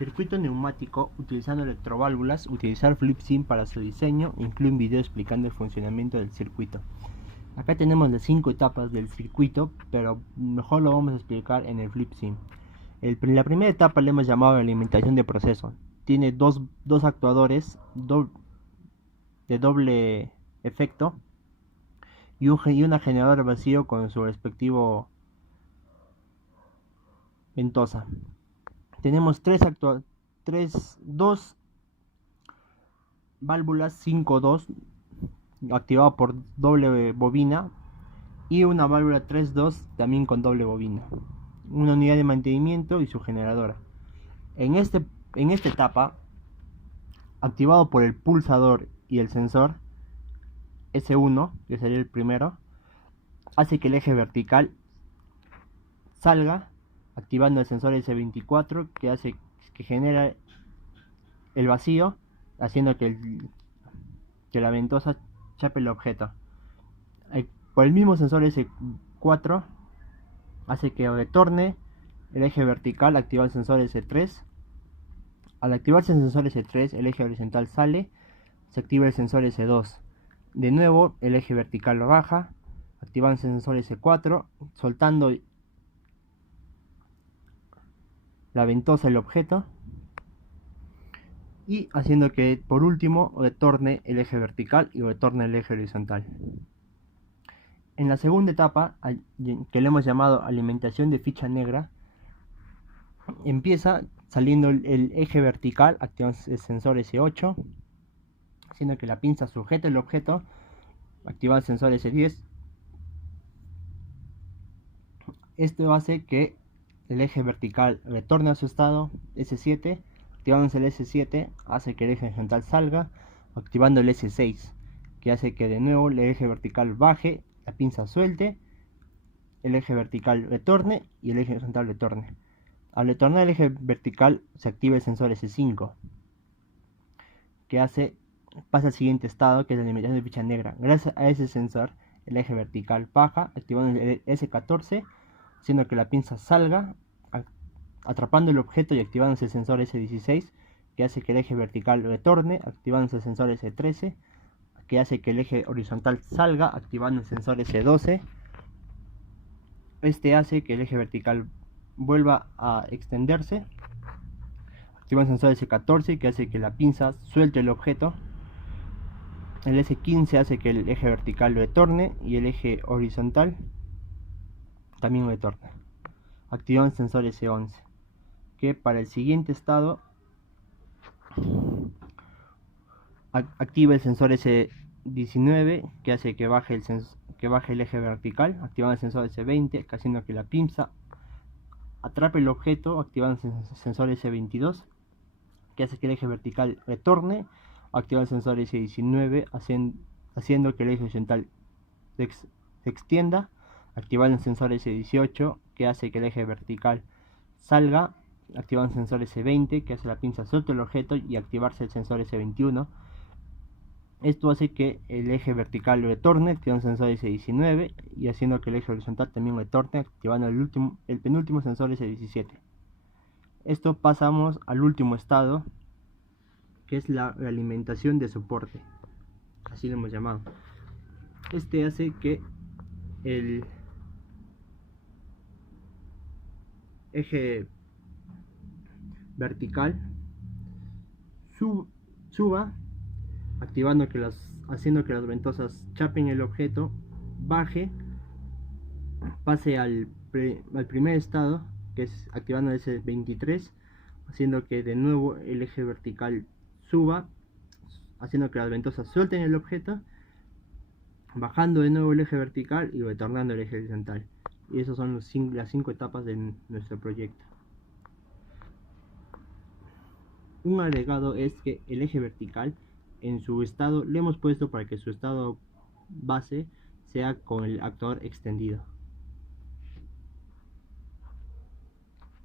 Circuito neumático utilizando electroválvulas. Utilizar FlipSim para su diseño. Incluye un video explicando el funcionamiento del circuito. Acá tenemos las 5 etapas del circuito, pero mejor lo vamos a explicar en el FlipSim. La primera etapa le hemos llamado alimentación de proceso. Tiene dos actuadores de doble efecto y una generadora vacío con su respectivo ventosa. Tenemos dos válvulas 5.2 activado por doble bobina y una válvula 3.2 también con doble bobina, una unidad de mantenimiento y su generadora. En esta etapa, activado por el pulsador y el sensor S1, que sería el primero, hace que el eje vertical salga, activando el sensor S24, que genera el vacío, haciendo que la ventosa chape el objeto. Por el mismo sensor S4 hace que retorne el eje vertical, activa el sensor S3. Al activarse el sensor S3, el eje horizontal sale, se activa el sensor S2. De nuevo, el eje vertical baja, activando el sensor S4, soltando la ventosa del objeto y haciendo que por último retorne el eje vertical y retorne el eje horizontal. En la segunda etapa, que le hemos llamado alimentación de ficha negra, empieza saliendo el eje vertical, activando el sensor S8, haciendo que la pinza sujete el objeto, activando el sensor S10. Esto hace que el eje vertical retorne a su estado S7, activando el S7 hace que el eje horizontal salga, activando el S6, que hace que de nuevo el eje vertical baje, la pinza suelte, el eje vertical retorne y el eje horizontal retorne. Al retornar el eje vertical se activa el sensor S5, que pasa al siguiente estado, que es la alimentación de ficha negra. Gracias a ese sensor, el eje vertical baja, activando el S14, haciendo que la pinza salga, atrapando el objeto y activándose el sensor S16, que hace que el eje vertical retorne, activándose el sensor S13, que hace que el eje horizontal salga, activando el sensor S12. Este hace que el eje vertical vuelva a extenderse, activando el sensor S14, que hace que la pinza suelte el objeto. El S15 hace que el eje vertical retorne y el eje horizontal también retorne, activando el sensor S11, que para el siguiente estado activa el sensor S19, que hace que baje el eje vertical, activando el sensor S20, haciendo que la pinza atrape el objeto, activando el sensor S22, que hace que el eje vertical retorne, activa el sensor S19, haciendo que el eje horizontal se extienda, activando el sensor S18, que hace que el eje vertical salga, activando el sensor S20, que hace la pinza suelta el objeto y activarse el sensor S21. Esto hace que el eje vertical retorne, activando el sensor S19 y haciendo que el eje horizontal también retorne, activando el penúltimo sensor S17. Esto pasamos al último estado, que es la realimentación de soporte, así lo hemos llamado. Este hace que el eje vertical suba, haciendo que las ventosas chapen el objeto, baje, pase al primer estado, que es activando el S23, haciendo que de nuevo el eje vertical suba, haciendo que las ventosas suelten el objeto, bajando de nuevo el eje vertical y retornando el eje horizontal. Y esas son las 5 etapas de nuestro proyecto. Un agregado es que el eje vertical, en su estado, le hemos puesto para que su estado base sea con el actuador extendido.